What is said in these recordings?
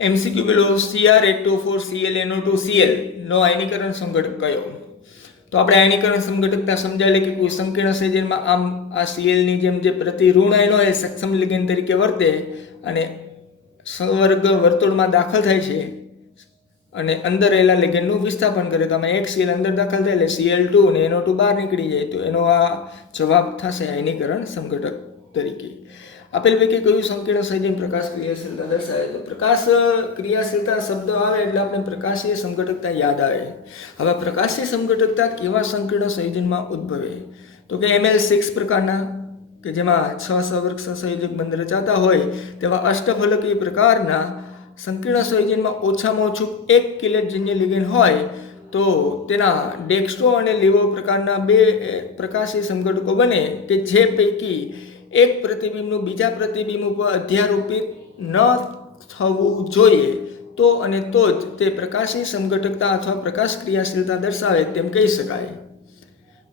MCQ પેલો Cr8O4Cl નો આયનીકરણ સંઘટક કયો? તો આપણે આયનીકરણ સંઘટકતા સમજાવી કે કોઈ સંકીર્ણ સંયોજનમાં આમ આ Cl ની જેમ જે પ્રતિ ઋણ આયનો એ સક્ષમ લિગેન્ડ તરીકે વર્તે અને સંવર્ગ વર્તુળમાં દાખલ થાય છે અને અંદર રહેલા લિગેન્ડનું વિસ્થાપન કરે. તો આમાં એક Cl અંદર દાખલ થાય એટલે Cl2 અને NO2 બહાર નીકળી જાય. તો એનો આ જવાબ થશે આયનીકરણ સંઘટક તરીકે. આપેલ પૈકી કયું સંકીર્ણ સંયોજન પ્રકાશ ક્રિયાશીલતા દર્શાવે? તો પ્રકાશ ક્રિયાશીલતા શબ્દ આવે એટલે આપણે પ્રકાશીય સંઘટકતા યાદ આવે. હવે પ્રકાશીય સંઘટકતા કેવા સંકીર્ણ સંયોજનમાં ઉદ્ભવે? તો કે Ml6 પ્રકારના કે જેમાં 6 સહવર્ગ સહસંયોજક બંધ રચાતા હોય તેવા અષ્ટફલકીય પ્રકારના સંકીર્ણ સંયોજનમાં ઓછામાં ઓછું એક કિલેટજન્ય લિગેન્ડ હોય તો તેના ડેક્સ્ટ્રો અને લીવો પ્રકારના બે પ્રકાશીય સંઘટકો બને કે જે પૈકી એક પ્રતિબિંબનું બીજા પ્રતિબિંબ ઉપર અધ્યારોપિત ન થવું જોઈએ તો અને તો જ તે પ્રકાશી સંઘટકતા અથવા પ્રકાશ ક્રિયાશીલતા દર્શાવે તેમ કહી શકાય.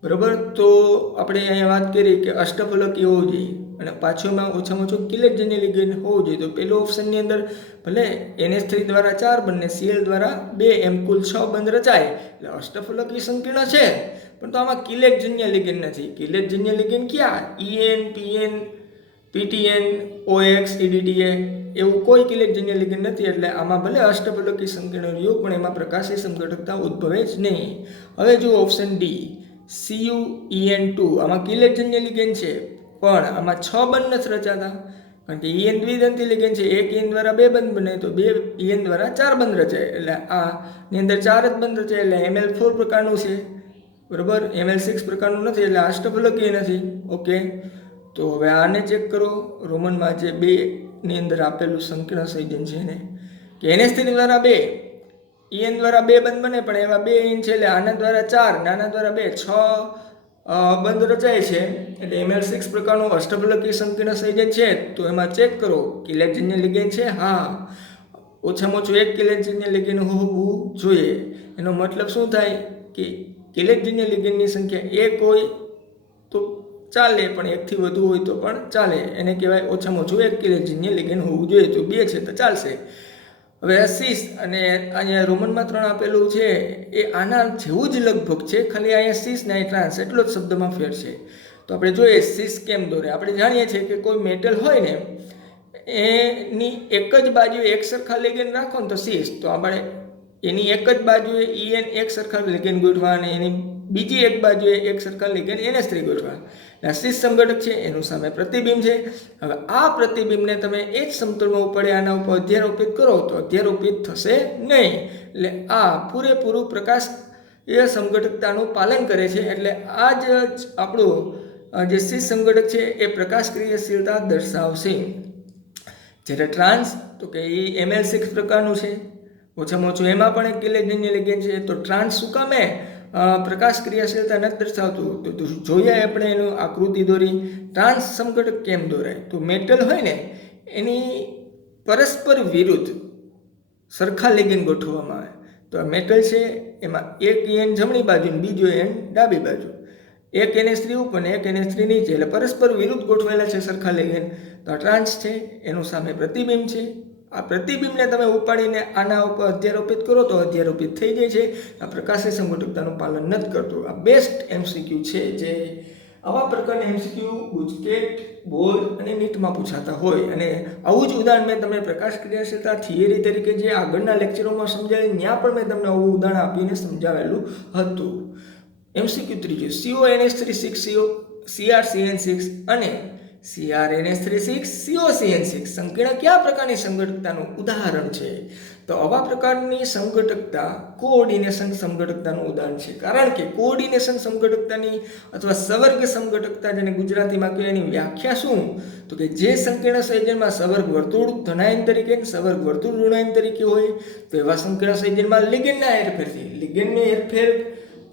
બરોબર. તો આપણે અહીંયા વાત કરી કે અષ્ટફલકી હોવું જોઈએ અને પાછળમાં ઓછામાં ઓછું કિલેટજન્ય લિગેન્ડ હોવું જોઈએ. તો પેલો ઓપ્શનની અંદર ભલે NH3 દ્વારા 4 બંને Cl દ્વારા 2 એમ કુલ 6 બંધ રચાય એટલે અષ્ટફલકી સંકીર્ણ છે, પણ તો આમાં કિલેટજન્ય લિગેન્ડ નથી. કિલેટજન્ય લિગેન્ડ ક્યાં? En, Pn, Ptn, OX, EDTA એવું કોઈ કિલેટજન્ય લિગેન્ડ નથી. એટલે આમાં ભલે અષ્ટફલકી સંકીર્ણ રહ્યું પણ એમાં પ્રકાશી સંઘટકતા ઉદ્ભવે જ નહીં. હવે જો ઓપ્શન ડી CuEn2 આમાં કિલેટજન્ય લિગેન્ડ છે પણ આમાં 6 બંધ નથી રચાતા કારણ કે En દ્વિદંતી લિગેન્ડ છે. એક En દ્વારા 2 બંધ બને તો 2 En દ્વારા 4 બંધ રચાય એટલે આ ની અંદર 4 જ બંધ રચાય એટલે Ml4 પ્રકારનું છે. બરોબર. Ml6 પ્રકારનું નથી એટલે અષ્ટફલકીય નથી. ઓકે. તો હવે આને ચેક કરો. રોમનમાં જે 2 ની અંદર આપેલું સંકીર્ણ સંયોજન છે એને કે NH3 દ્વારા 2 En દ્વારા 2 બંધ બને પણ એવા 2 En છે એટલે આના દ્વારા 4 નાના દ્વારા 2 6 બંધ રચાય છે એટલે Ml6 પ્રકારનું અષ્ટફલકીય સંકીર્ણ સંયોજન છે. તો એમાં ચેક કરો કિલેટજન્ય લિગેન્ડ છે. હા, ઓછામાં ઓછું એક કિલેટજન્ય લિગેન્ડ હોવું જોઈએ. એનો મતલબ શું થાય કે કિલેટજન્ય લિગેન્ડની સંખ્યા 1 હોય તો ચાલે પણ 1 થી વધુ હોય તો પણ ચાલે. એને કહેવાય ઓછામાં ઓછું એક કિલેટજન્ય લિગેન્ડ હોવું જોઈએ. તો 2 છે તો ચાલશે. હવે સિસ અને અહીંયા રોમનમાં 3 આપેલું છે એ આના જેવું જ લગભગ છે, ખાલી અહીંયા સિસ ને ટ્રાન્સ એટલો જ શબ્દમાં ફેર છે. તો આપણે જોઈએ સિસ કેમ દોરે. આપણે જાણીએ છીએ કે કોઈ મેટલ હોય ને એની એક જ બાજુએ એક સરખા લિગેન્ડ રાખો ને તો સિસ, તો આપણે એની એક જ બાજુએ En એક સરખા લિગેન્ડ ગોઠવા અને એની બીજી એક બાજુએ એક સરખા લિગેન્ડ NH3 ગોઠવા. સિસ સંઘટક છે એનું સામે પ્રતિબિંબ છે. હવે આ પ્રતિબિંબને તમે એ જ સમતળમાં ઉપડે આના ઉપર અધ્યારોપિત કરો તો અધ્યારોપિત થશે નહીં. એટલે આ પૂરેપૂરું પ્રકાશ એ સંઘટકતાનું પાલન કરે છે. એટલે આ જ આપણું જે સિસ સંઘટક છે એ પ્રકાશ ક્રિયાશીલતા દર્શાવશે. જ્યારે ટ્રાન્સ તો કે એ Ml6 પ્રકારનું છે, ઓછામાં ઓછું એમાં પણ એક કિલેટજન્ય લિગેન્ડ છે. તો ટ્રાન્સ શું કામે પ્રકાશ ક્રિયાશીલતા નથી દર્શાવતું? તો જોઈએ આપણે એનું આકૃતિ દોરી. ટ્રાન્સ સંઘટક કેમ દોરાય? તો મેટલ હોય ને એની પરસ્પર વિરુદ્ધ સરખા લિગેન્ડ ગોઠવવામાં આવે. તો આ મેટલ છે એમાં એક En જમણી બાજુ ને બીજો En ડાબી બાજુ, એક NH3 ઉપર ને એક NH3 નીચે એટલે પરસ્પર વિરુદ્ધ ગોઠવેલા છે સરખા લિગેન્ડ. તો આ ટ્રાન્સ છે એનું સામે પ્રતિબિંબ છે. આ પ્રતિબિંબને તમે ઉપાડીને આના ઉપર અધ્યારોપિત કરો તો અધ્યારોપિત થઈ જાય છે. આ પ્રકાશી સંઘટકતાનું પાલન નથી કરતું. આ બેસ્ટ MCQ છે જે આવા પ્રકારના MCQ ગુજકેટ, બોર્ડ અને નીટમાં પૂછાતા હોય. અને આવું જ ઉદાહરણ મેં તમને પ્રકાશ ક્રિયાશીલતા થિયરી તરીકે જે આગળના લેક્ચરોમાં સમજાવેલું ત્યાં પણ મેં તમને આવું ઉદાહરણ આપીને સમજાવેલું હતું. MCQ ત્રીજું CONH36CO CrCN6 અને CrNH36 COCN6 સંકીર્ણ કયા પ્રકારની સંઘટકતાનું ઉદાહરણ છે? તો આવા પ્રકારની સંઘટકતા કોઓર્ડિનેશન સંઘટકતાનું ઉદાહરણ છે. કારણ કે કોઓર્ડિનેશન સંઘટકતાની અથવા સવર્ગ સંઘટકતા જેને ગુજરાતીમાં કહેવાય એની વ્યાખ્યા શું? તો કે જે સંકીર્ણ સંયોજનમાં સવર્ગ વર્તુળ ધનાયન તરીકે સવર્ગ વર્તુળ ઋણાયન તરીકે હોય તો એવા સંકીર્ણ સંયોજનમાં લિગેન્ડના હેરફેરથી લિગેન્ડની હેરફેર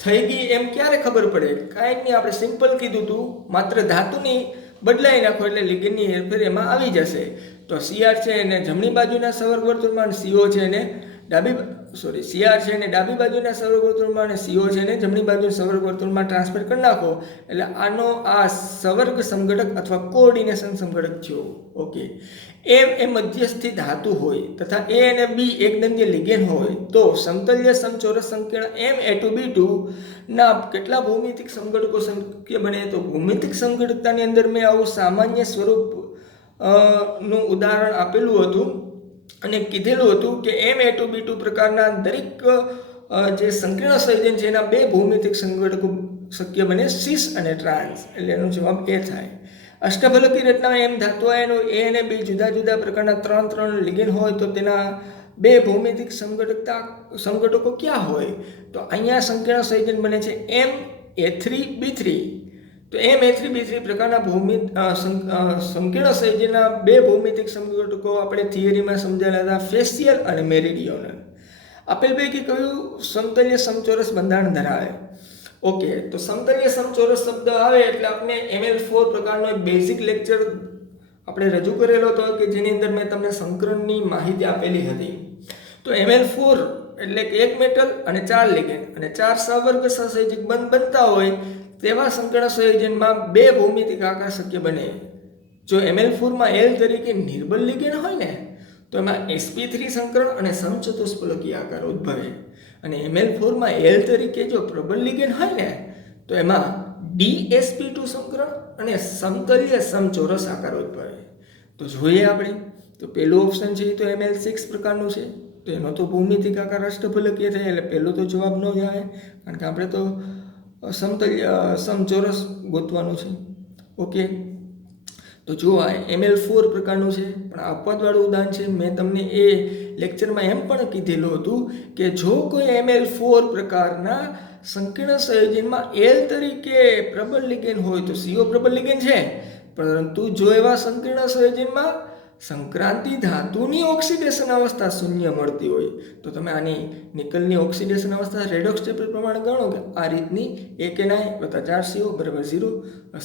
થઈ ગઈ એમ ક્યારે ખબર પડે? કાંઈ નહીં, આપણે સિમ્પલ કીધું હતું, માત્ર ધાતુની બદલાઈ નાખો એટલે લિગેન્ડની હેરફેર એમાં આવી જશે. તો Cr છે એને જમણી બાજુના સવર્ગ વર્તુળમાં, CO છે એને સીઆર છે ને ડાબી બાજુના સવર્ગવર્તુળમાં અને સીઓ છે ને જમણી બાજુના સવર્ગવર્તુળમાં ટ્રાન્સફર કરી નાખો એટલે આનો આ સવર્ગ સમઘટક અથવા કોઓર્ડિનેશન સમઘટક થયો. ઓકે, એમ એ મધ્યસ્થી ધાતુ હોય તથા એ અને બી એકદંડીય લિગેન્ડ હોય તો સમતલ્ય સમચોરસ સંકીર્ણ MA2B2 ના કેટલા ભૌમિતિક સમઘટકો શક્ય બને? તો ભૌમિતિક સમઘટકતાની અંદર મેં આવું સામાન્ય સ્વરૂપ નું ઉદાહરણ આપેલું હતું અને કીધેલું હતું કે MA2B2 પ્રકારના દરેક જે સંકીર્ણ સંયોજન છે એના બે ભૌમિતિક સંઘટકો શક્ય બને, સિસ અને ટ્રાન્સ. એટલે એનો જવાબ એ થાય. અષ્ટફલકી રચનામાં એમ ધાતુ આયનો એ અને બી જુદા જુદા પ્રકારના 3 લિગેન્ડ હોય તો તેના બે ભૌમિતિક સમઘટકો ક્યાં હોય? તો અહીંયા સંકીર્ણ સંયોજન બને છે MA3B3. તો MA3B3 પ્રકારના સંકીર્ણ સંયોજનના બે ભૌમિતિક સમઘટકો આપણે થિયરીમાં સમજાયેલા હતા, ફેશિયલ અને મેરીડિયોનલ. આપેલ પૈકી કયું સમતલ્ય સમચોરસ બંધારણ ધરાવે? ઓકે, તો સમતલ્ય સમચોરસ શબ્દ આવે એટલે આપણે ML4 પ્રકારનો એક બેઝિક લેક્ચર આપણે રજૂ કરેલો હતો કે જેની અંદર મેં તમને સંકરણની માહિતી આપેલી હતી. તો ML4 એટલે કે એક મેટલ અને 4 લિગેન્ડ અને 4 સહવર્ગ સહસંયોજક બનતા હોય તેવા સંકીર્ણ સંયોજનમાં બે ભૌમિતિક આકાર શક્ય બને. જો ML4 માં L તરીકે નિર્બળ લિગેન્ડ હોય ને તો એમાં sp3 સંકરણ અને સમચતુષ્ફલકી આકાર ઉદ્ભવે, અને ML4 માં L તરીકે જો પ્રબળ લિગેન્ડ હોય ને તો એમાં dsp2 સંકરણ અને સમતલ્ય સમચોરસ આકાર ઉદ્ભવે. તો જોઈએ આપણે, તો પહેલું ઓપ્શન છે તો ML6 પ્રકારનું છે, તો એનો તો ભૌમિતિક આકાર અષ્ટફલકીય થાય એટલે પહેલો તો જવાબ ન જ આવે, કારણ કે આપણે તો સમતલ્ય સમચોરસ ગોતવાનું છે. ઓકે, તો જો આ ML4 પ્રકારનું છે પણ અપવાદવાળું ઉદાહરણ છે. મેં તમને એ લેક્ચરમાં એમ પણ કીધેલું હતું કે જો કોઈ ML4 પ્રકારના સંકીર્ણ સંયોજનમાં L તરીકે પ્રબળ લિગેન્ડ હોય તો CO પ્રબળ લિગેન્ડ છે, પરંતુ જો એવા સંકીર્ણ સંયોજનમાં સંક્રાંતિ ધાતુની ઓક્સિડેશન અવસ્થા શૂન્ય મળતી હોય તો તમે આની નિકલની ઓક્સિડેશન અવસ્થા રેડોક્સ ટેબલ પ્રમાણે ગણો કે આ રીતની 1Na + 4CO = 0.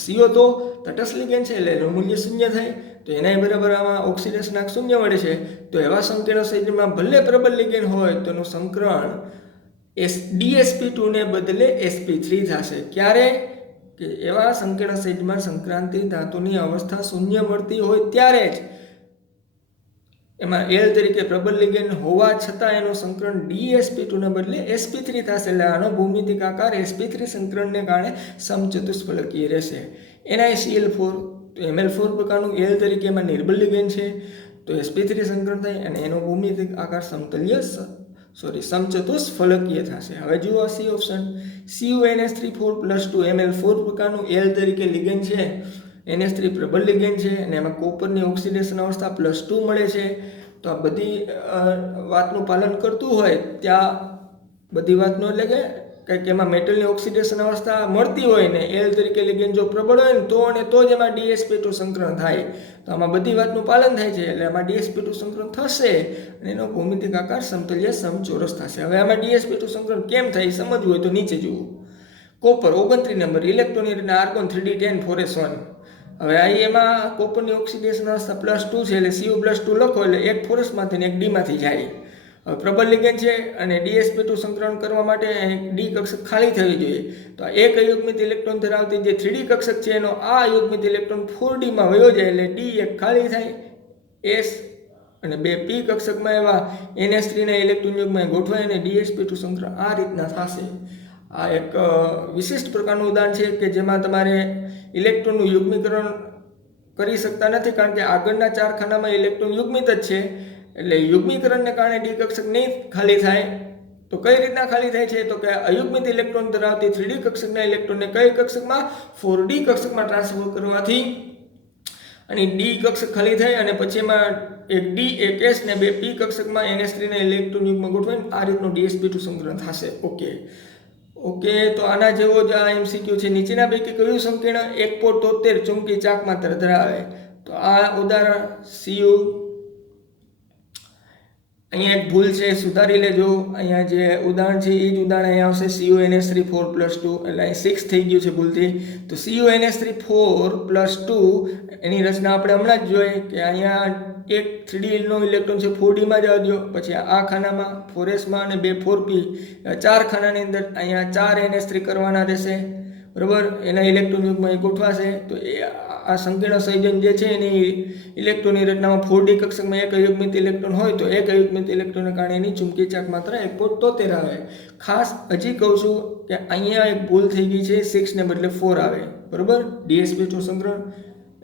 CO તો તટસ્થ લિગેન્ડ છે એટલે એનું મૂલ્ય શૂન્ય થાય, તો એના બરાબર આમાં ઓક્સિડેશન આંક શૂન્ય મળે છે. તો એવા સંકીર્ણ સંયોજનમાં ભલે પ્રબળ લિગેન્ડ હોય તો એનું સંકરણ dsp2 ને બદલે sp3 થશે. ક્યારે? કે એવા સંકીર્ણ સંયોજનમાં સંક્રાંતિ ધાતુની અવસ્થા શૂન્ય મળતી હોય ત્યારે જ એમાં L તરીકે પ્રબળ લિગેન્ડ હોવા છતાં એનું સંકરણ dsp2 ને બદલે sp3 થશે. એટલે આનો ભૌમિતિક આકાર sp3 સંકરણને કારણે સમચતુષ્ફલકીય રહેશે. NiCl4 તો ML4 પ્રકારનું L તરીકે એમાં નિર્બળ લિગેન્ડ છે તો sp3 સંકરણ થાય અને એનો ભૌમિતિક આકાર સમચતુષ્ફલકીય થશે. હવે જુઓ C ઓપ્શન, CuNH3 4 + 2 ML4 પ્રકારનું L તરીકે લિગેન્ડ છે, NH3 પ્રબળ લિગેન્ડ છે અને એમાં કોપરની ઓક્સિડેશન અવસ્થા +2 મળે છે. તો આ બધી વાતનું પાલન કરતું હોય ત્યાં બધી વાતનું એટલે કે કંઈક એમાં મેટલની ઓક્સિડેશન અવસ્થા મળતી હોય ને L તરીકે લિગેન્ડ જો પ્રબળ હોય ને તો જ એમાં dsp2 સંકરણ થાય. તો આમાં બધી વાતનું પાલન થાય છે એટલે આમાં dsp2 સંકરણ થશે અને એનો ભૌમિતિક આકાર સમતલ્ય સમચોરસ થશે. હવે આમાં dsp2 સંકરણ કેમ થાય સમજવું હોય તો નીચે જુઓ. કોપર 29 નંબર ઇલેક્ટ્રોન અને આર્ગોન 3d10 4s1. હવે આ એમાં કોપરની ઓક્સિડેશન અવસ્થા +2 છે એટલે Cu+2 લખો એટલે એક ફોરસમાંથી ને એક ડીમાંથી જાય. હવે પ્રબળ લિગેન્ડ છે અને dsp2 સંકરણ કરવા માટે ડી કક્ષક ખાલી થવી જોઈએ. તો એક અયુગ્મિત ઇલેક્ટ્રોન ધરાવતી જે 3d કક્ષક છે એનો આ અયુગ્મિત ઇલેક્ટ્રોન 4d માં વયો જાય એટલે ડી એક ખાલી થાય, s અને બે p કક્ષકમાં એવા NH3 ના ઇલેક્ટ્રોન યુગ્મમાં ગોઠવાય અને dsp2 સંકરણ આ રીતના થશે. આ એક વિશિષ્ટ પ્રકારનું ઉદાહરણ છે કે જેમાં તમારે ઇલેક્ટ્રોનનું યુગ્મીકરણ કરી શકતા નથી, કારણ કે આગળના 4 ખાનામાં ઇલેક્ટ્રોન યુગ્મિત જ છે એટલે યુગ્મીકરણને કારણે ડી કક્ષક નહીં ખાલી થાય. તો કઈ રીતના ખાલી થાય છે? તો કે અયુગ્મિત ઇલેક્ટ્રોન ધરાવતી 3d કક્ષકના ઇલેક્ટ્રોનને કઈ કક્ષકમાં 4d કક્ષકમાં ટ્રાન્સફર કરવાથી અને ડી કક્ષક ખાલી થાય અને પછી એમાં એક ડી એક s ને બે p કક્ષકમાં NH3 ના ઇલેક્ટ્રોન યુગ્મ ગોઠવાઈને આ રીતનું dsp2 સંકરણ થશે. ઓકે, તો આના જેવો જ આ MCQ છે. નીચેના પૈકી કયું સંકીર્ણ 1.73 ચુંબકી ચાક માત્ર ધરાવે? તો આ ઉદાહરણ Cu અહીંયા એક ભૂલ છે, સુધારી લેજો. અહીંયા જે ઉદાહરણ છે એ જ ઉદાહરણ અહીંયા આવશે CuNH3 4 + 2, એટલે અહીં 6 થઈ ગયું છે ભૂલથી. તો CuNH3 4 + 2 એની રચના આપણે હમણાં જ જોઈએ કે અહીંયા એક 3D નો ઇલેક્ટ્રોન છે 4D માં જવા દો, પછી આ ખાનામાં 4s માં અને 2 4p, 4 ખાનાની અંદર અહીંયા 4 NH3 કરવાના રહેશે, બરાબર. એના ઇલેક્ટ્રોન યુગ્મ ગોઠવાશે. તો એ આ સંકીર્ણ સંયોજન જે છે એની ઇલેક્ટ્રોનની રચનામાં 4D કક્ષકમાં એક અયુગ્મિત ઇલેક્ટ્રોન હોય તો એક અયુગ્મિત ઇલેક્ટ્રોનને કારણે એની ચુંબકીય ચાર્જ માત્ર 1.73 આવે. ખાસ હજી કહું છું કે અહીંયા એક ભૂલ થઈ ગઈ છે, 6 ને બદલે 4 આવે, બરાબર. dsp2 સંકરણ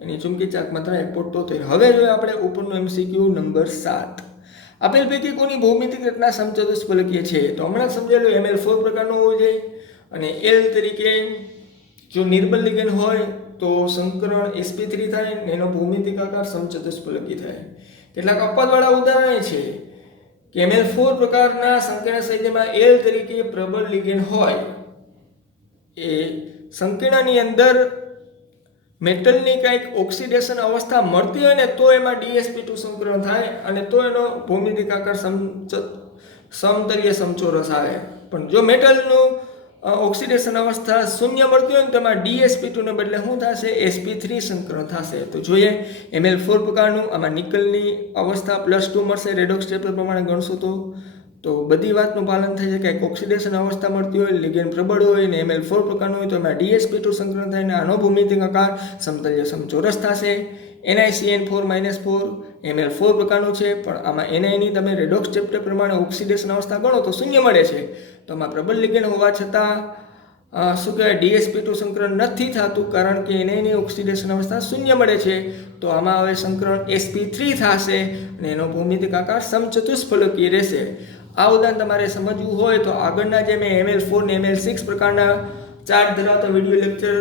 એની ચુંબકીય ચાર્જ માત્ર 1.73. હવે જોઈએ આપણે ઉપરનું MCQ નંબર 7. આપેલ પૈકી કોની ભૌમિતિક રચના સમચતુષ્ફલકીય છે? તો હમણાં સમજાયેલું ML4 પ્રકારનું હોવું જોઈએ અને L તરીકે જો નિર્બળ લિગેન્ડ હોય તો સંકરણ sp3 થાય ને એનો ભૌમિતિક આકાર સમચતુષ્ફલકી થાય. કેટલાક અપવાદવાળા ઉદાહરણ છે કે ML4 પ્રકારના સંકીર્ણ સંયોજનમાં L તરીકે પ્રબળ લિગેન્ડ હોય, એ સંકીર્ણની અંદર મેટલની કંઈક ઓક્સિડેશન અવસ્થા મળતી હોય ને તો એમાં dsp2 સંકરણ થાય અને તો એનો ભૌમિતિક આકાર સમતલીય સમચોરસ આવે. પણ જો મેટલનું ઓક્સિડેશન અવસ્થા શૂન્ય મળતી હોય ને તેમાં dsp2 ને બદલે શું થશે? sp3 સંકરણ થશે. તો જોઈએ ML4 પ્રકારનું, આમાં નિકલની અવસ્થા +2 મળશે, રેડોક્સ ટેબલ પ્રમાણે ગણશો તો બધી વાતનું પાલન થઈ શકે. એક ઓક્સિડેશન અવસ્થા મળતી હોય, લિગેન્ડ પ્રબળ હોય ને ML4 પ્રકારનું હોય તો એમાં dsp2 સંકરણ થાય ને આનો ભૌમિતિક આકાર સમતલીય સમચોરસ થશે. NiCN4 - 4 ML4 પ્રકારનું છે, પણ આમાં Ni ની તમે રેડોક્સ ચેપ્ટર પ્રમાણે ઓક્સિડેશન અવસ્થા ગણો તો શૂન્ય મળે છે. તો આમાં પ્રબળ લિગેન્ડ હોવા છતાં શું કહેવાય dsp2 સંકરણ નથી થતું, કારણ કે Ni ની ઓક્સિડેશન અવસ્થા શૂન્ય મળે છે. તો આમાં હવે સંકરણ sp3 થશે અને એનો ભૌમિતિક આકાર સમચતુષ્ફલકીય રહેશે. આ ઉદાહરણ તમારે સમજવું હોય તો આગળના જે મેં ML4 ને ML6 પ્રકારના ચાર્જ ધરાવતા વિડીયો લેક્ચર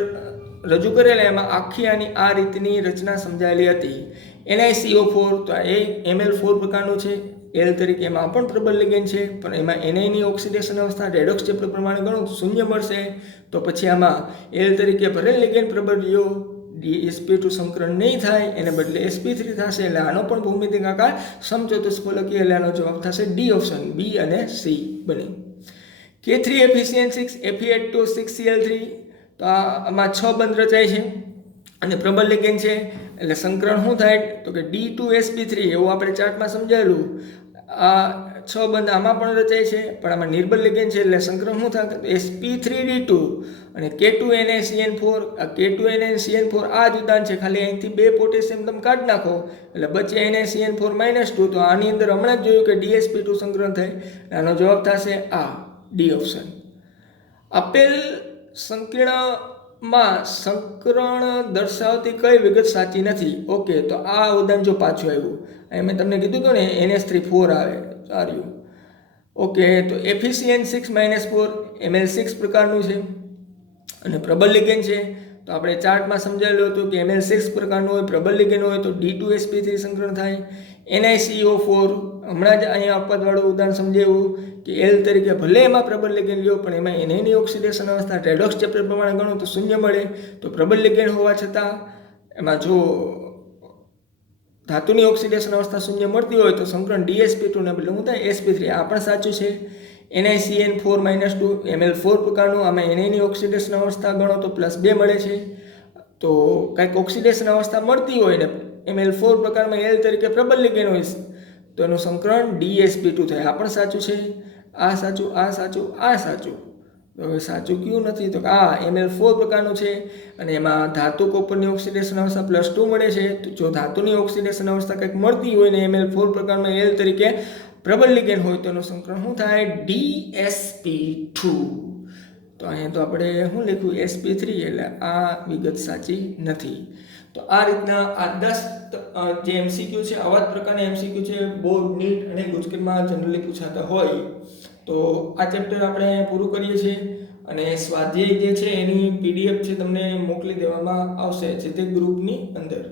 રજૂ કરેલા એમાં આખી આની આ રીતની રચના સમજાયેલી હતી. NiCO4 તો એ ML4 પ્રકારનું છે, L તરીકે એમાં પણ પ્રબળ લિગેન્ડ છે, પણ એમાં Ni ની ઓક્સિડેશન અવસ્થા રેડોક્સ ચેપ્ટર પ્રમાણે ગણો તો શૂન્ય મળશે. તો પછી આમાં L તરીકે ભરેલ લિગેન્ડ પ્રબળ રહ્યો, dsp2 સંકરણ નહીં થાય, એને બદલે sp3 થશે, એટલે આનો પણ ભૌમિતિક આકાર સમચતુષ્ફલકીય, એટલે આનો જવાબ થશે D ઓપ્શન, B અને C બને. K3FeCN6 Fe826Cl3 તો આમાં 6 બંધ રચાય છે અને પ્રબળ લિગેન્ડ છે, એટલે સંકરણ શું થાય તો કે D2sp3, એવું આપણે ચાર્ટમાં સમજાયેલું. આ 6 બંધ આમાં પણ રચાય છે, પણ આમાં નિર્બળ લિગેન્ડ છે, એટલે સંકરણ શું થાય sp3d2 અને K2NaCN4. આ K2NaCN4 આ જ ઉદાહરણ છે, ખાલી અહીંથી 2 પોટેશિયમ તમે કાઢી નાખો એટલે બચે NaCN4 -2. તો આની અંદર હમણાં જ જોયું કે dsp2 સંકરણ થાય, આનો જવાબ થશે આ D ઓપ્શન. આપેલ સંકીર્ણમાં સંકરણ દર્શાવતી કઈ વિગત સાચી નથી? ઓકે, તો આ ઉદાહરણ જો પાછું આવ્યું, અહીં મેં તમને કીધું હતું ને NH3 4 આવે, સારું. ઓકે, તો FeCN6 - 4 ML6 પ્રકારનું છે અને પ્રબળ લિગેન્ડ છે. તો આપણે ચાર્ટમાં સમજાયેલું હતું કે ML6 પ્રકારનું હોય, પ્રબળ લિગેન્ડ હોય તો D2sp3 સંકરણ થાય. NiCO4 હમણાં જ અહીંયા અપવાદવાળું ઉદાહરણ સમજાવ્યું કે L તરીકે ભલે એમાં પ્રબળ લિગેન્ડ લ્યો, પણ એમાં Ni ની ઓક્સિડેશન અવસ્થા રેડોક્સ ચેપ્ટર પ્રમાણે ગણો તો શૂન્ય મળે. તો પ્રબળ લિગેન્ડ હોવા છતાં એમાં જો ધાતુની ઓક્સિડેશન અવસ્થા શૂન્ય મળતી હોય તો સંકરણ dsp2 ને બદલે શું થાય sp3. આ પણ સાચું છે. NiCN4 - 2 ML4 પ્રકારનું, આમાં Ni ની ઓક્સિડેશન અવસ્થા ગણો તો +2 મળે છે. તો કંઈક ઓક્સિડેશન અવસ્થા મળતી હોય ને ML4 પ્રકારમાં L તરીકે પ્રબળ લિગેન્ડ હોય તો એનું સંકરણ dsp2 થાય. આ પણ સાચું છે. આ સાચું, આ સાચું, આ સાચું. તો હવે સાચું કયું નથી? તો આ ML4 પ્રકારનું છે અને એમાં ધાતુ કોપરની ઓક્સિડેશન અવસ્થા +2 મળે છે. તો જો ધાતુની ઓક્સિડેશન અવસ્થા કંઈક મળતી હોય ને ML4 પ્રકારમાં L તરીકે પ્રબળ લિગેન્ડ હોય તો એનું સંકરણ શું થાય? dsp2. તો અહીંયા તો આપણે શું લખ્યું sp3, એટલે આ વિગત સાચી નથી. તો આ રીતના આ 10 જે MCQ છે, આવા જ પ્રકારના MCQ છે, બોર્ડ, નીટ અને ગુજકેટમાં જનરલી પૂછાતા હોય. તો આ ચેપ્ટર આપણે પૂરું કરીએ છીએ અને સ્વાધ્યાય જે છે એની PDF છે તમને મોકલી દેવામાં આવશે જે તે ગ્રુપની અંદર.